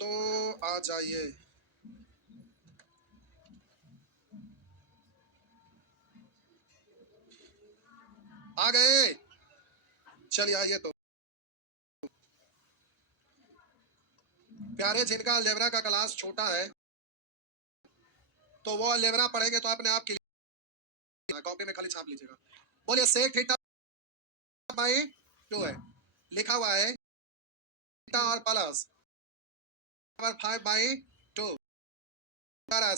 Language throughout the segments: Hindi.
तो आ जाइए, आ गए। चलिए आइए। तो प्यारे, जिनका अलजेब्रा का क्लास छोटा है तो वो अलजेब्रा पढ़ेंगे तो अपने आप के लिए कॉपी में खाली छाप लीजिएगा। बोलिए सेक थीटा बाई 2 है, लिखा हुआ है थीटा और plus 5 by 2,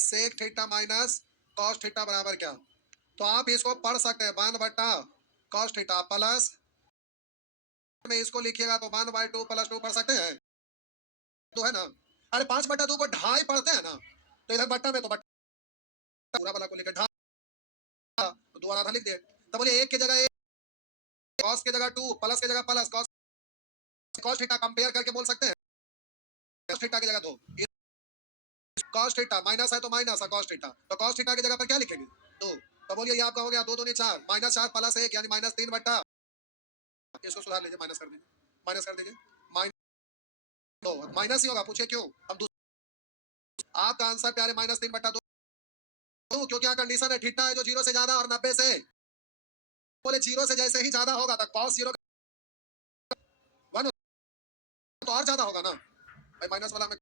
sec theta minus cos theta बराबर क्या। तो आप इसको पढ़ सकते हैं 1 बटा कॉस थीटा प्लस में इसको लिखिएगा तो 1 बाई 2 प्लस 2 पढ़ सकते हैं। तो है ना, अरे 5 बटा 2 को ढाई पढ़ते हैं ना, तो इधर बट्टा में तो बट्टा पूरा वाला को लेकर ढाई, तो दो आधा लिख दिए। तो बोलिए एक की जगह एक, कॉस की जगह 2, प्लस की जगह plus, cos cos theta compare करके बोल सकते हैं। कॉस थीटा की जगह 2, कॉस थीटा माइनस है तो माइनस है कॉस थीटा, तो कॉस थीटा की जगह पर क्या लिखेंगे 2। तो बोलिए ये आपका हो गया 2 दूनी 4, माइनस 4 प्लस 1 यानी माइनस 3 बट्टा, इसको सुधार लीजिए, माइनस कर दीजिए, माइनस कर दीजिए, माइनस 2 माइनस ही होगा, पूछिए क्यों। हम आपका आंसर प्यारे माइनस 3 बट्टा 2, क्योंकि क्या कंडीशन है, थीटा है जो 0 से ज्यादा और 90 से, बोले 0 से जैसे ही ज्यादा होगा तो कॉस 0 1 तो और ज्यादा होगा ना भाई, माइनस वाला में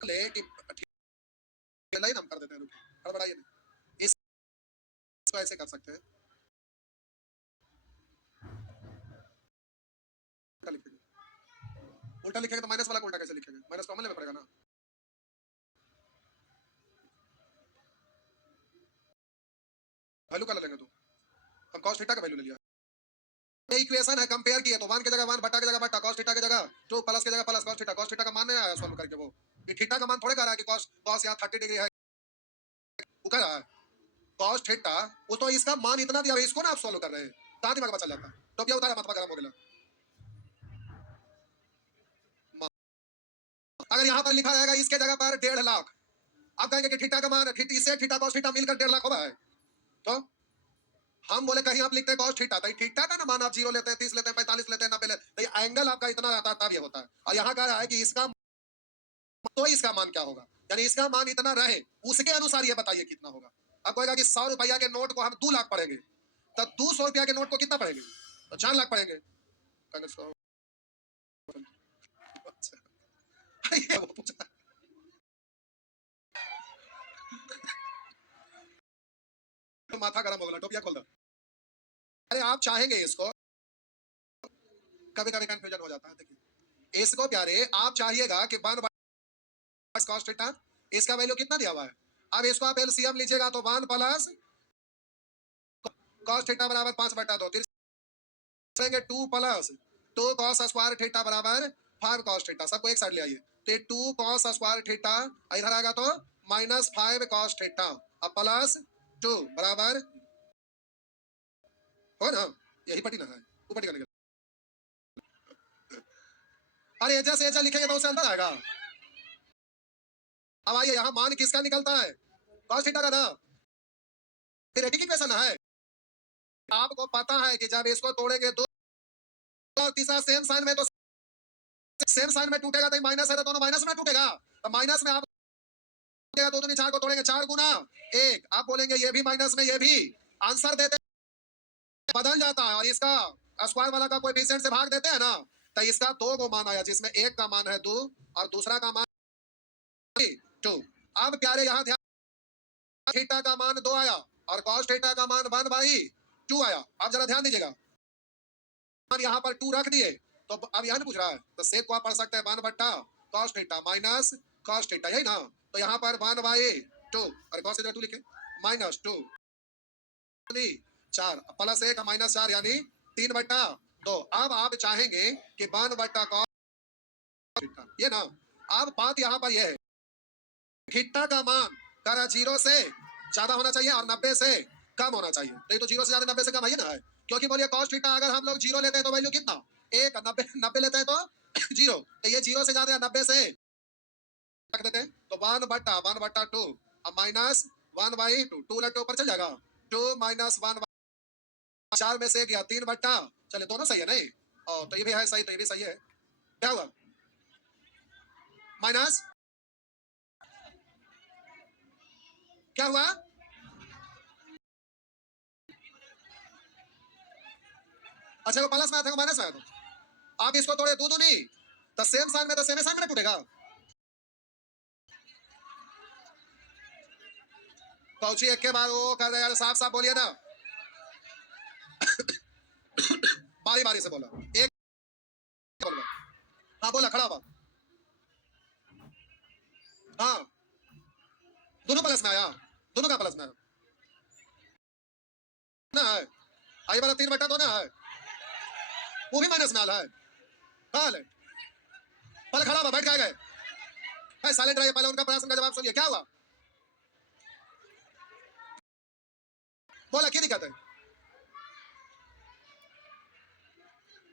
ले कि लाइन हम कर देते हैं, हड़बड़ाइए नहीं, इसको ऐसे कर सकते हैं, उल्टा लिखेंगे, उल्टा लिखेंगे तो माइनस वाला को उल्टा कैसे लिखेंगे, माइनस कॉमन लेना पड़ेगा ना। वैल्यू का ले लेंगे तो हम cos थीटा का वैल्यू ले लिया, ये इक्वेशन है, कंपेयर किए तो 1 की जगह 1, बटा की जगह बटा, cos थीटा की जगह 2, प्लस की जगह प्लस, cos थीटा का मान नहीं आया सॉल्व करके, वो ये थीटा का मान थोड़े कह रहा है कि cos cos यहाँ 30 डिग्री है, वो कह रहा है cos थीटा, वो तो इसका मान इतना दिया, इसको ना आप सॉल्व कर रहे हैं, कहां दिमाग में चल जाता है, तो क्या होता है, माथा खराब हो गया। अगर यहाँ पर लिखा रहेगा इसके जगह पर 1.5 लाख, आप कहेंगे कि थीटा का मान इससे थीटा cos थीटा मिलकर 1.5 लाख होगा है, तो हम बोले कहीं आप लिखते हैं cos थीटा, तो थीटा का ना मान आप 0 लेते हैं, 30 लेते हैं, 45 लेते हैं, 90 लेते हैं, एंगल आपका इतना रहता है तब ये होता है। और यहाँ कह रहा है कि इसका तो इसका मान क्या होगा, यानी इसका मान इतना रहे, उसके अनुसार ये बताइए कितना होगा। अब कहेगा कि 100 रुपया के नोट को हम 2 लाख पढ़ेंगे, तो 200 रुपया के नोट को कितना पढ़ेंगे, तो 4 लाख पढ़ेंगे। ये वो पूछा, तो माथा गर्म हो गया, टोपिया खोल दो। अरे आप चाहेंगे इसको, कभी कभी कंफ्यूजन हो जाता है, देखिए इसको प्यारे आप चाहिएगा कि 1 cos थीटा, इसका वैल्यू कितना दिया हुआ है, अब इसको आप एलसीएम लीजिएगा तो 1 प्लस cos थीटा बराबर 5 बटा 2, फिर 2 प्लस 2 cos स्क्वायर थीटा बराबर 5 cos थीटा, सबको एक साइड ले आइए, तो 2 cos स्क्वायर थीटा इधर आएगा तो माइनस 5 cos थीटा, अब प्लस 2 बराबर हो ना, यही पटी ना है, ऊपर टिका निकल, अरे जैसे ऐसा लिखेंगे तो उससे अंदर आएगा। अब आइए यहाँ मान किसका निकलता है, cos थीटा का ना, फिर एटी की इक्वेशन है, आपको पता है कि जब इसको तोड़ेंगे दो तो तीसरा सेम साइन में, तो सेम साइन में टूटेगा, तो माइनस है तो दोनों माइनस में टूटेगा, तो माइनस में आप 2 दूनी 4 को तोड़ेंगे 4 गुना 1, आप बोलेंगे ये भी माइनस में ये भी, आंसर देते बदल जाता है, और इसका स्क्वायर वाला का कोएफिशिएंट से भाग देते हैं ना, तो इसका 2 को मान आया, जिसमें एक का मान है 2 और दूसरा का मान 2। अब प्यारे यहाँ ध्यान, थीटा का मान 2 आया और cos थीटा का मान 1 बाई 2 आया। अब जरा ध्यान दीजिएगा, यहाँ पर 2 रख दिए, तो अब यहाँ पूछ रहा है, तो सेक को आप पढ़ सकते हैं 1 बट्टा cos theta minus cos theta, यही ना, तो यहाँ पर 1 बाई 2, अरे cos थीटा 2 लिखे, माइनस 2 4 प्लस 1 माइनस 4 यानी 3 बट्टा 2। अब आप चाहेंगे कि 1 बट्टा cos थीटा, ये ना, अब बात यहाँ पर यह है, थीटा का मान करा 0 से ज्यादा होना चाहिए और 90 से कम होना चाहिए, तो ये तो 0 से ज्यादा 90 से कम है ना है, क्योंकि बोलिए cos थीटा अगर हम लोग 0 लेते हैं तो वैल्यू कितना, 1, 90 लेते हैं तो 0, तो ये 0 से ज्यादा 90 से रख देते हैं, तो 1 बट्टा 2 माइनस 1 बाई 2, 2 लट्टे ऊपर चल जाएगा, 2 माइनस 1, 4 में से गया 3 बट्टा, चले दोनों सही है नहीं, और तो ये भी है सही, तो ये भी सही है, क्या हुआ माइनस, क्या हुआ? अच्छा वो प्लस में आया था, माइनस में आया था। आप इसको तोड़े दो नहीं, तो सेम साइन में तो सेम साइन में टूटेगा। कौची एक के बाद वो कर रहे यार, साफ साफ बोलिए ना, बारी बारी से बोला। एक बोला, हाँ बोला, खड़ा हुआ, हाँ दोनों प्लस में आया, दोनों का प्लस में आया ना है। आई वाला 3/2 ना है, वो भी माइनस में आला है। कहाँ है? पहले खड़ा हुआ, बैठ गए, साइलेंट रहिए, पहले उनका प्रश्न का जवाब सुनिए। क्या हुआ? बोला, क्या दिक्कत है?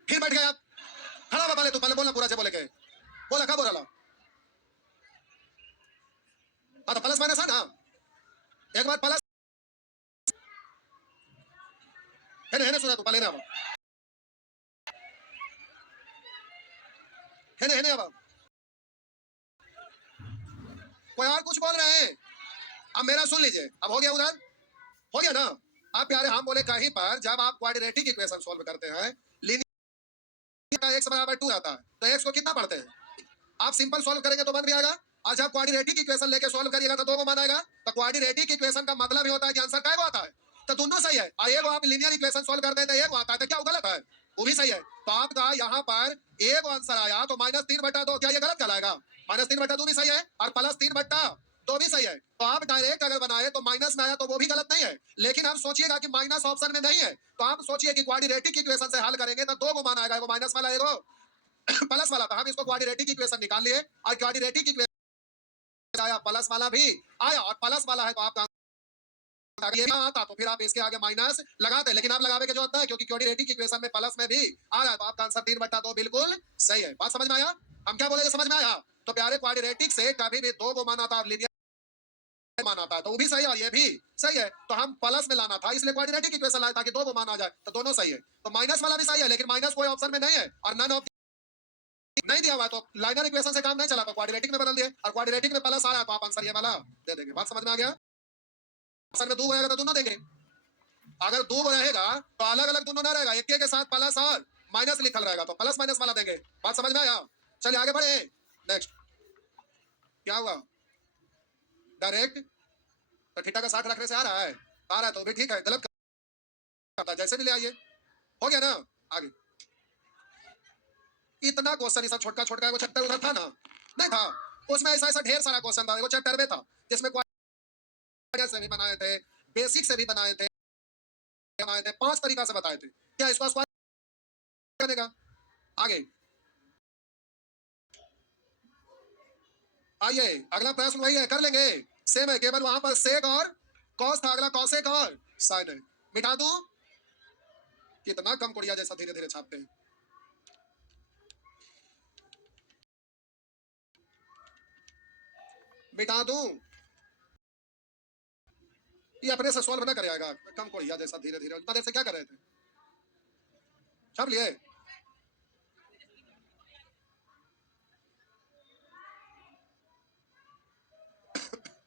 फिर बैठ गए आप, खड़ा हुआ, पहले तू पहले बोलना पूरा से बोले गए, बोला क्या बोला ला? हाँ तो प्लस माइनस है ना, एक बार प्लस है ना, सुना तू पहले ना, है ना अब कोई और कुछ बोल रहे हैं? अब मेरा सुन लीजिए, अब हो गया उधर, हो गया ना। आप प्यारे हम बोले कहीं पर जब आप क्वाड्रेटिक इक्वेशन सॉल्व करते हैं, लीनियर का x बराबर 2 आता है, तो x को कितना पढ़ते हैं? आप सिंपल सॉल्व करेंगे तो बन भी आएगा। और जब क्वाड्रेटिक इक्वेशन लेके सॉल्व करिएगा तो 2 को मान आएगा। तो क्वाड्रेटिक इक्वेशन का मतलब ही होता है कि आंसर काय को आता है, तो दोनों सही है। और एक आप लीनियर इक्वेशन सॉल्व कर देते हैं, एक आता है, तो क्या गलत है? वो भी सही है। तो आपका यहाँ पर एक आंसर आया, तो -3/2, क्या ये गलत कहलाएगा? -3/2 भी सही है, और +3/2 भी सही है। तो आप डायरेक्ट अगर बनाए तो माइनस में आया तो वो भी गलत नहीं है। लेकिन आप सोचिएगा कि माइनस ऑप्शन में नहीं है, तो आप सोचिए कि क्वाड्रेटिक इक्वेशन से हल करेंगे तो 2 को मान आएगा, वो माइनस वाला एगो प्लस वाला था। हम इसको क्वाड्रेटिक इक्वेशन निकाल लिए, और क्वाड्रेटिक इक्वेशन आया, प्लस वाला भी आया, और प्लस वाला है तो आपका ये आता, तो फिर आप इसके आगे माइनस लगाते, लेकिन आप लगावे के जो होता है, क्योंकि क्वाड्रेटिक इक्वेशन में प्लस में भी आ रहा है, तो आपका आंसर 3/2 बिल्कुल सही है। बात समझ में आया? हम क्या बोले, समझ में आया? तो प्यारे क्वाड्रेटिक से कभी भी 2 को माना था, और लीनियर माना था, तो वो भी सही है और ये भी सही है। तो हम प्लस में लाना था, इसलिए क्वाड्रेटिक इक्वेशन लाया था कि 2 को माना जाए, तो दोनों सही है। तो माइनस वाला भी सही है, लेकिन माइनस कोई ऑप्शन में नहीं है, और नन ऑफ नहीं दिया हुआ, तो लाइनर इक्वेशन से काम नहीं चला, तो क्वाड्रेटिक में बदल दिए, और क्वाड्रेटिक में प्लस आया, तो आप आंसर ये वाला दे देंगे। बात समझ में आ गया? ऑप्शन में 2 रहेगा तो दोनों देंगे, अगर 2 रहेगा तो अलग अलग दोनों ना रहेगा, एक के साथ प्लस और माइनस लिखल रहेगा, तो प्लस माइनस वाला देंगे। बात समझ में आया? चलिए आगे बढ़े, नेक्स्ट क्या हुआ? डायरेक्ट तो थीटा का 60 रखने से आ रहा है तो भी ठीक है, गलत करता है, जैसे भी ले आइए, हो गया ना। आगे इतना क्वेश्चन सब छोटका छोटका, वो चैप्टर उधर था ना, नहीं था उसमें, ऐसा ऐसा ढेर सारा क्वेश्चन था, वो चैप्टर में था, जिसमें से भी बनाए थे, बेसिक से भी बनाए थे, 5 तरीका से बताए थे। क्या इसको करने का? आगे आइए, अगला प्रश्न वही है, कर लेंगे, सेम है, केवल वहां पर सेक और कॉस था, अगला कॉसेक और साइन है। मिटा दूं? कितना कम कुड़िया जैसा धीरे धीरे छापते हैं। मिटा दूं? ये अपने से सॉल्व ना करेगा, कम कुड़िया जैसा धीरे धीरे। उतना देर से क्या कर रहे थे? छाप लिए?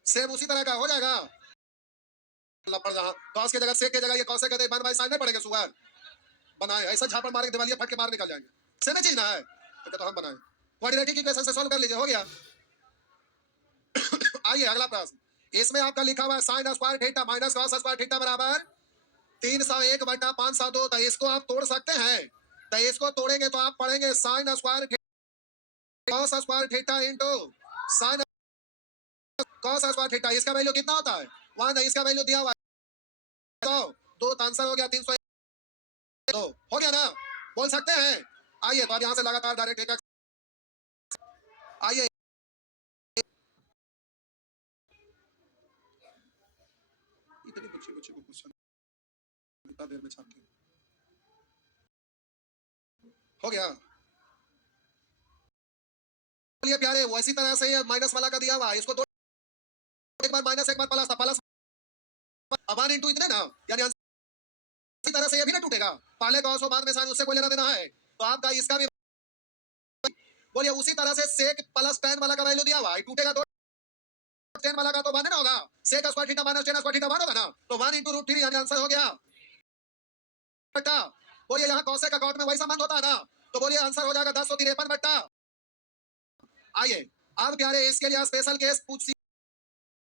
सेम उसी तरह का हो जाएगा। पड़ रहा कॉस की जगह सेक की जगह ये कॉसेक कहते हैं, 1/sin नहीं पड़ेगा, सुगर बनाए ऐसा झापड़ मारे दिवालिया फट के बाहर निकल जाएंगे। सेम चीज ना है, तो हम बनाए, क्वाड्रेटिक इक्वेशन से सॉल्व कर लीजिए, हो गया। आइए अगला प्रश्न, इसमें आपका लिखा हुआ है sine square theta minus cos square theta बराबर 301/502। तो इसको आप तोड़ सकते हैं, तो इसको तोड़ेंगे तो आप पढ़ेंगे sine square cos square theta into sine cos square theta. इसका वैल्यू कितना होता है? 1 है, इसका वैल्यू दिया हुआ है, तो 2 आंसर हो गया, 302 हो गया ना, बोल सकते हैं। आइए तो अब यहाँ से लगातार डायरेक्ट आइए, इतनी बच्चे बच्चे को क्वेश्चन इतना देर में छाप के हो गया। बोलिए प्यारे, वैसी तरह से ये माइनस वाला का दिया हुआ है, इसको दो, एक बार माइनस एक बार प्लस था, प्लस अब 1 इंटू इतने ना, यानी इसी तरह से ये भी ना टूटेगा, पहले कॉस हो बाद में साइन, उससे कोई लेना देना है, तो आपका इसका भी बोलिए उसी तरह से सेक प्लस टेन वाला का वैल्यू दिया हुआ है, टूटेगा तो टेन वाला का तो वन ना होगा, sec square theta minus tan square theta one होगा ना, तो 1 × √3 यानी आंसर हो गया बट्टा। बोलिए यहाँ कौसे का कॉट में वही संबंध होता है ना, तो बोलिए आंसर हो जाएगा 1053 बट्टा। आइए अब प्यारे इसके लिए स्पेशल केस पूछ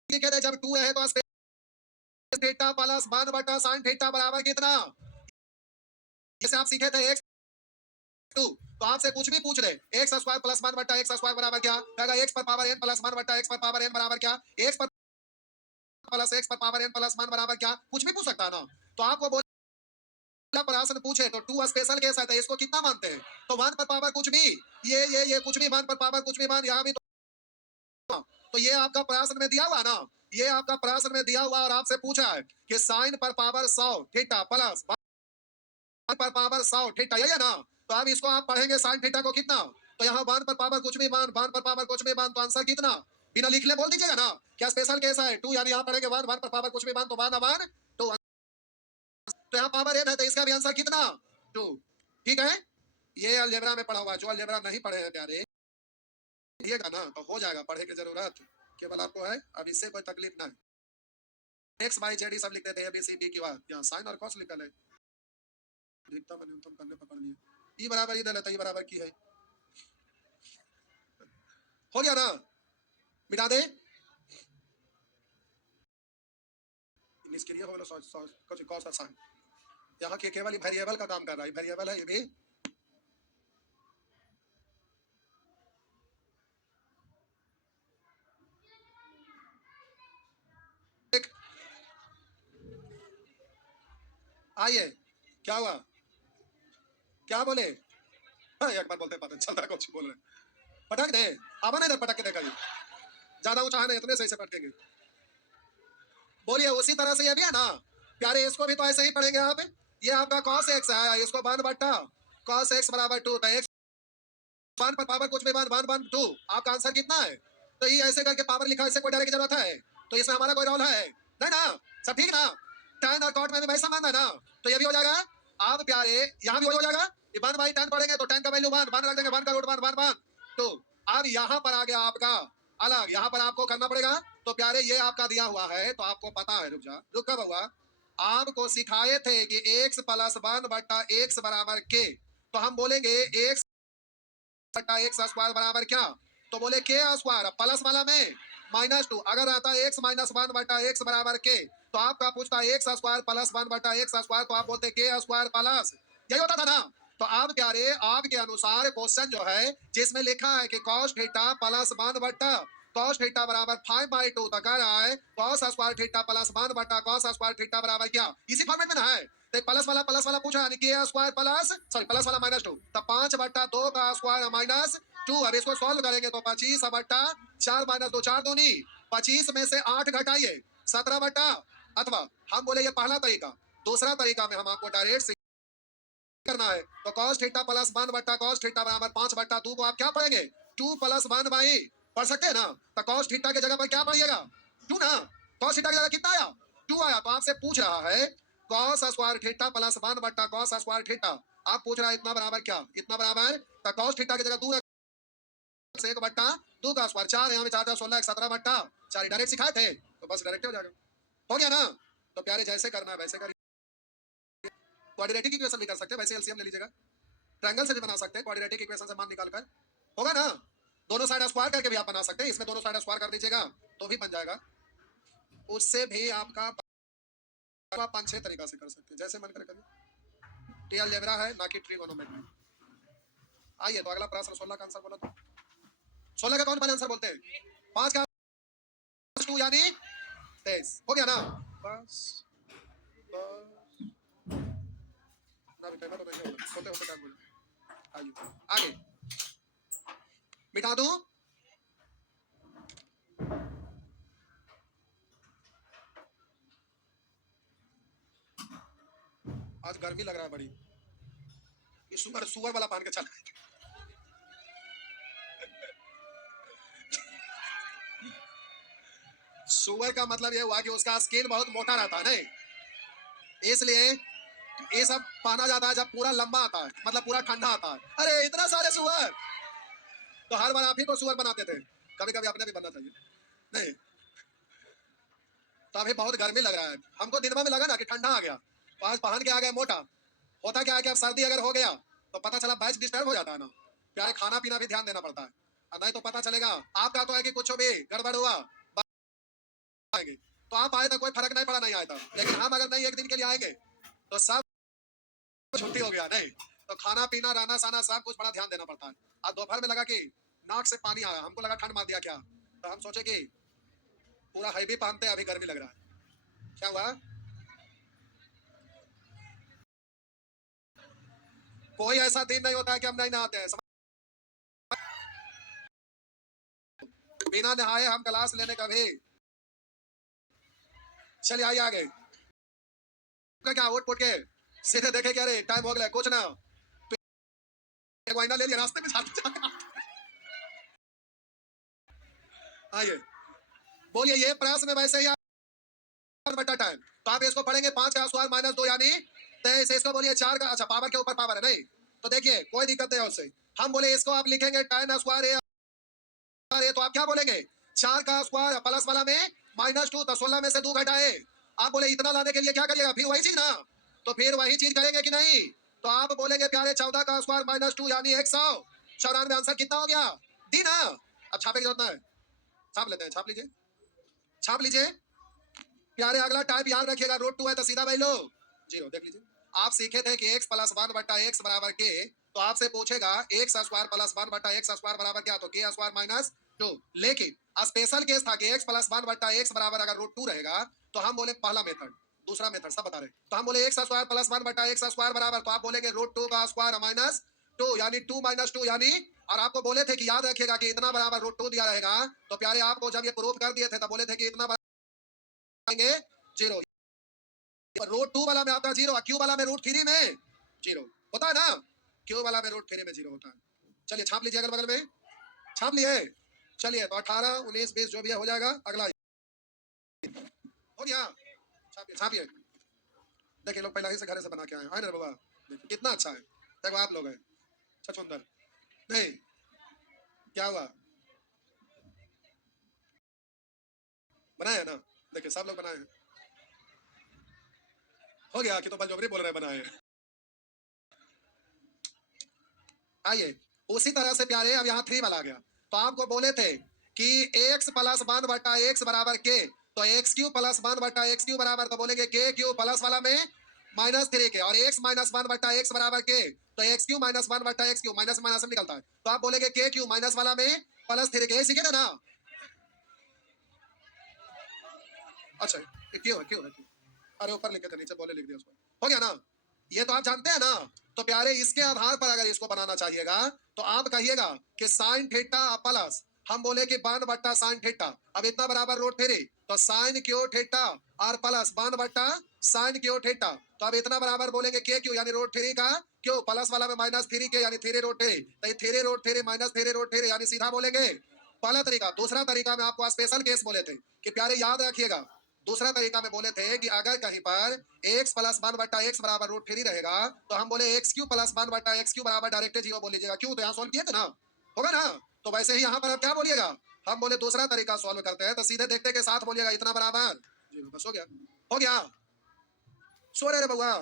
लिखे थे, जब 2 है तो स्पेस थीटा प्लस 1 बट्टा sin थीटा बराबर कितना, जैसे आप सीखे थे x 2, तो आपसे कुछ भी पूछ रहे x स्क्वायर प्लस 1 बट्टा x स्क्वायर बराबर क्या, कहेगा x पर पावर n प्लस 1 बट्टा x पर पावर n बराबर क्या, x पर प्लस x पर पावर n प्लस 1 बराबर क्या, कुछ भी पूछ सकता है ना। तो आपको बोला प्रश्न पूछे तो 2 स्पेशल केस है, तो इसको कितना मानते हैं, तो 1 पर पावर कुछ भी, ये कुछ भी 1 पर पावर कुछ भी मान, यहाँ भी तो ये आपका प्रश्न में दिया हुआ ना, ये आपका प्रश्न में दिया हुआ और आपसे पूछा है कि साइन पर पावर 100 थीटा प्लस पर पावर 100 थीटा, यही है ना। तो अब इसको आप पढ़ेंगे साइन थीटा को कितना, तो यहाँ 1 पर पावर कुछ भी मान, 1 पर पावर कुछ भी मान, तो आंसर कितना, बिना लिखले बोल दीजिएगा ना। क्या स्पेशल केस है 2, यानी यहाँ पढ़ेंगे 1 पर पावर कुछ भी मान, तो 1 1 2, तो यहाँ पावर n है, तो इसका भी आंसर कितना 2। ठीक है, ये अलजेब्रा में पढ़ा हुआ है, जो अलजेब्रा नहीं पढ़े हैं प्यारे दिएगा ना तो हो जाएगा, पढ़े की जरूरत केवल आपको है, अब इससे कोई तकलीफ ना है। एक्स वाई जेड सब लिखते थे ABCD की बात, यहाँ साइन और कॉस लिखा है, अधिकतम और न्यूनतम करने पकड़ लिए, ई बराबर ई दल है, बराबर की है, हो गया ना, मिटा दे निष्क्रिय हो गया कुछ कॉस और साइन, यहाँ के केवल वेरिएबल का काम कर रहा है, वेरिएबल है ये भी। आइए क्या हुआ, क्या बोले, हाँ, एक बार बोलते पता चलता कुछ बोल रहे, पटक दे, अब ना इधर पटक के देखा, ज्यादा ऊंचा है नहीं, इतने सही से पटकेंगे। बोलिए उसी तरह से ये भी है ना प्यारे, इसको भी तो ऐसे ही पढ़ेंगे आप, ये आपका cos x है, इसको 1 बट्टा cos x बराबर 2, तो x 1 पर पावर कुछ भी 1 1 1 2, आपका आंसर कितना है, तो ये ऐसे करके पावर लिखा, इससे कोई डरने की जरूरत है, तो इसमें हमारा कोई रोल है नहीं ना, सब ठीक ना, tan और cot में भी वही संबंध है ना, तो ये भी हो जाएगा। आप प्यारे यहाँ भी हो जाएगा, 1/tan पढ़ेंगे तो tan का वैल्यू 1 1 रख देंगे, 1 का रूट 1 1 1 2। अब यहाँ पर आ गया आपका अलग, यहाँ पर आपको करना पड़ेगा, तो प्यारे ये आपका दिया हुआ है, तो आपको पता है, रुक जा, रुक कब हुआ, आपको सिखाए थे कि x प्लस 1 बट्टा x बराबर के, तो हम बोलेंगे x बट्टा x स्क्वायर बराबर क्या, तो बोले के स्क्वायर, प्लस वाला में -2, अगर आता है x माइनस 1 बट्टा x बराबर के, तो आपका पूछता है x स्क्वायर प्लस 1 बट्टा x स्क्वायर, तो आप बोलते के स्क्वायर प्लस, यही होता था ना। तो आप प्यारे आपके अनुसार क्वेश्चन जो है जिसमें लिखा है कि cos थीटा प्लस 1 बट्टा cos थीटा बराबर 5/2, तो कह रहा है cos स्क्वायर थीटा प्लस 1 बट्टा cos स्क्वायर थीटा बराबर क्या, इसी फॉर्मेट में ना है, तो प्लस वाला पूछा, यानी कि a square plus sorry plus वाला -2, तो 5/2 का स्क्वायर -2। अब इसको सॉल्व करेंगे तो 25/4 -2 4 दूनी 25 में से 8 घटाइए 17 बट्टा, अथवा हम बोले ये पहला तरीका, दूसरा तरीका में हम आपको डायरेक्ट करना है, तो cos थीटा प्लस 1 बट्टा cos थीटा बराबर 5/2 को आप क्या पढ़ेंगे 2 + 1 बाई, पढ़ सकते हैं ना, तो cos थीटा की जगह पर क्या पढ़िएगा 2 ना, cos थीटा की जगह कितना आया 2 आया, तो आपसे पूछ रहा है cos स्क्वायर थीटा प्लस 1 बट्टा cos स्क्वायर थीटा, आप पूछ रहा है इतना बराबर क्या, इतना बराबर, तो cos थीटा की जगह 2 1 बट्टा 2 का स्क्वायर 4, यहाँ में 4 4 16 17 बट्टा 4, डायरेक्ट सिखाए थे, तो बस डायरेक्ट हो जाएगा, हो गया ना। तो प्यारे जैसे करना है वैसे करिए, क्वाड्रेटिक इक्वेशन भी कर सकते हैं, वैसे एलसीएम ले लीजिएगा, ट्रायंगल से भी बना सकते हैं, क्वाड्रेटिक इक्वेशन से मान निकालकर, होगा ना, दोनों साइड स्क्वायर करके भी आप बना सकते हैं, इसमें दोनों साइड स्क्वायर कर दीजिएगा तो भी बन जाएगा, उससे भी आपका 5-6 तरीका से कर सकते हैं, जैसे मन करे करिए, टी अलजेब्रा है ना कि ट्रिगोनोमेट्री। आइए तो अगला प्रश्न 16 का आंसर बोला, तो 16 का कौन पहले आंसर बोलते हैं, 5 का 2 यानी 23, हो गया ना, बस ना बेटा तो नहीं होते होते टाइम बोलो, आइए आगे मिटा दूं, आज गर्मी लग रहा है बड़ी, ये सुअर वाला पहन के चल सुअर का मतलब ये हुआ कि उसका स्किन बहुत मोटा रहता है नहीं, इसलिए ये सब पहना जाता है जब पूरा लंबा आता है, मतलब पूरा ठंडा आता है। अरे इतना सारे सुअर, तो हर बार आप ही को सुअर बनाते थे, कभी कभी अपने भी बनना चाहिए नहीं। तो अभी बहुत गर्मी लग रहा है हमको, दिन भर में लगा ना कि ठंडा आ गया, तो आज पहन के आ गया मोटा। होता क्या है कि अब सर्दी अगर हो गया तो पता चला बैच डिस्टर्ब हो जाता है ना, प्यारे खाना पीना भी ध्यान देना पड़ता है, और नहीं तो पता चलेगा आपका तो है कि कुछ भी गड़बड़ हुआ आएंगे। तो आप आए तो कोई फर्क नहीं पड़ा, नहीं आया था, लेकिन हम अगर नहीं एक दिन के लिए आएंगे तो सब छुट्टी हो गया नहीं। तो खाना पीना रहना सहना सब कुछ बड़ा ध्यान देना पड़ता है। आज दोपहर में लगा कि नाक से पानी आया, हमको लगा ठंड मार दिया क्या, तो हम सोचे कि पूरा हैवी पहनते हैं, अभी गर्मी लग रहा है। क्या हुआ, कोई ऐसा दिन नहीं होता है कि हम नहीं नहाते हैं। बिना नहाए हम क्लास लेने का भी, चलिए आइए आगे। क्या उठ पुट के सीधे देखे क्या रे टाइम हो गया कुछ ना, एक महीना ले लिया रास्ते में आइए बोलिए, ये प्रश्न वैसे ही बटा टाइम, तो आप इसको पढ़ेंगे 5 का स्क्वायर माइनस 2 यानी 23, इसको बोलिए 4 का, अच्छा पावर के ऊपर पावर है नहीं, तो देखिए कोई दिक्कत नहीं है उससे। हम बोले इसको आप लिखेंगे tan स्क्वायर ए, तो आप क्या बोलेंगे 4 का स्क्वायर प्लस वाला में -2, तो 16 में से 2 घटाए। आप बोले इतना लाने के लिए क्या करिएगा, फिर वही चीज ना, तो फिर वही चीज करेंगे कि नहीं, तो आप बोलेंगे प्यारे 14 का स्क्वायर -2 यानी 194। आंसर कितना हो गया, डी ना। अब छापे की जरूरत है, छाप लेते हैं, छाप लीजिए, छाप लीजिए प्यारे। अगला टाइप याद रखिएगा, √2 है तो सीधा भाई लो 0, देख लीजिए। आप सीखे थे कि x + 1 बटा x बराबर k, तो आपसे पूछेगा x स्क्वायर + 1 बटा x स्क्वायर बराबर क्या, तो k स्क्वायर -2। लेकिन स्पेशल केस था कि x + 1 बटा x बराबर अगर √2 रहेगा तो हम बोले पहला मेथड, दूसरा मेथड सब बता रहे, तो हम बोले x स्क्वायर + 1 बटा x स्क्वायर बराबर, तो आप बोलेंगे √2 का स्क्वायर -2 यानी 2 - 2 यानी, और आपको बोले थे कि याद रखिएगा कि इतना बराबर √2 दिया रहेगा, तो प्यारे आपको जब ये प्रूफ कर दिए थे तब बोले थे कि इतना बराबर 0, √2 वाला में आपका 0, क्यू वाला में √3 में 0 होता है ना, क्यू वाला में √3 में 0 होता है। चलिए छाप लीजिए अगल बगल में, छाप लिए, चलिए तो 18 19 20 जो भी है हो जाएगा। अगला हो गया, छापिए छापिए। देखिए लोग पहले ही से घर से बना के आए हैं ना बाबा, देखिए कितना अच्छा है, देखो आप लोग हैं छछुंदर नहीं, क्या हुआ बनाए है ना, देखिए सब लोग बनाए हैं, हो गया कि तो बलजोबरी बोल रहे बनाए हैं। आइए उसी तरह से प्यारे अब यहाँ 3 वाला आ गया, तो आपको बोले थे कि x + 1 बटा x बराबर k, तो x³ + 1 बटा x³ बराबर, तो बोलेंगे k³ प्लस वाला में -3 के, और x - 1 बटा x बराबर k, तो x³ - 1 बटा x³ माइनस माइनस निकलता है, तो आप बोलेंगे k³ माइनस वाला में +3 के, सीखे ना। अच्छा ये क्यों है, क्यों है, क्यों? अरे ऊपर लिखे थे नीचे बोले लिख दिया उसको, हो गया ना, ये तो आप जानते हैं ना। तो प्यारे इसके आधार पर अगर इसको बनाना चाहिएगा तो आप कहिएगा कि साइन थीटा प्लस, हम बोले कि 1 बट्टा साइन थीटा, अब इतना बराबर √3, तो साइन क्यू थीटा और प्लस 1 बट्टा साइन क्यू थीटा, तो अब इतना बराबर बोलेंगे के क्यू यानी √3 का क्यू, प्लस वाला में -3 के यानी 3√3, तो ये 3√3 -3√3 यानी सीधा बोलेंगे पहला तरीका। दूसरा तरीका में आपको स्पेशल केस बोले थे कि प्यारे याद रखिएगा, दूसरा तरीका में बोले थे कि अगर कहीं पर x + 1 बटा x बराबर √3 रहेगा तो हम बोले x³ + 1 बटा x³ बराबर डायरेक्ट 0 बोल लीजिएगा, क्यों, तो यहाँ सोल्व किए थे ना, होगा ना। तो वैसे ही यहाँ पर आप क्या बोलिएगा, हम बोले दूसरा तरीका सोल्व करते हैं, तो सीधे देखते के साथ बोलिएगा इतना बराबर 0, बस हो गया, हो गया। सो रहे रे बउआ,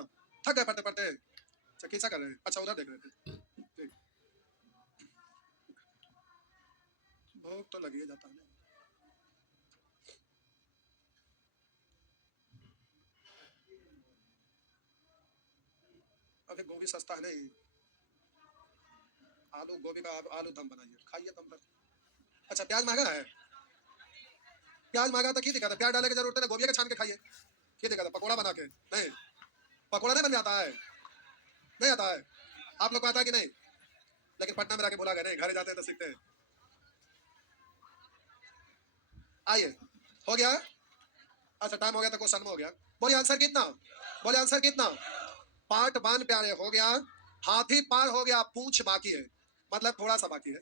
थक गए पढ़ते पढ़ते, चिकित्सा कर रहे हैं, अच्छा उधर देख रहे थे, ठीक। भूख तो लगी जाता है, अभी गोभी सस्ता है नहीं, आलू गोभी का आलू दम बनाइए खाइए दम पर। अच्छा प्याज महंगा है, प्याज महंगा तो की दिक्कत है, प्याज डालने की जरूरत है ना, गोभी के छान के खाइए, की दिक्कत है, पकौड़ा बना के नहीं, पकौड़ा नहीं बन जाता है, नहीं आता है, आप लोग को आता है कि नहीं, लेकिन पटना में रह के भुला गए, नहीं घर जाते हैं तो सीखते हैं। आइए हो गया, अच्छा टाइम हो गया तो क्वेश्चन में हो गया, बोलिए आंसर कितना, बोलिए आंसर कितना, पार्ट 1 प्यारे हो गया, हाथी पार हो गया, पूछ बाकी है, मतलब थोड़ा सा बाकी है।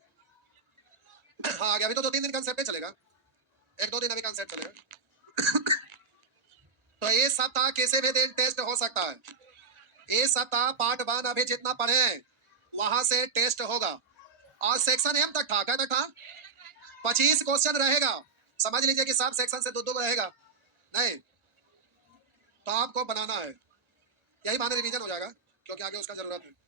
हाँ आ गया, अभी तो 2-3 दिन कंसेप्ट चलेगा, 1-2 दिन अभी कंसेप्ट चलेगा। तो इस सप्ताह किसी भी दिन टेस्ट हो सकता है, इस सप्ताह पार्ट 1 अभी जितना पढ़े वहां से टेस्ट होगा, और सेक्शन एम तक था, क्या तक था? 25 क्वेश्चन रहेगा, समझ लीजिए कि सब सेक्शन से दो दो रहेगा। नहीं तो आपको बनाना है, यही माने रिवीजन हो जाएगा क्योंकि आगे उसका जरूरत है।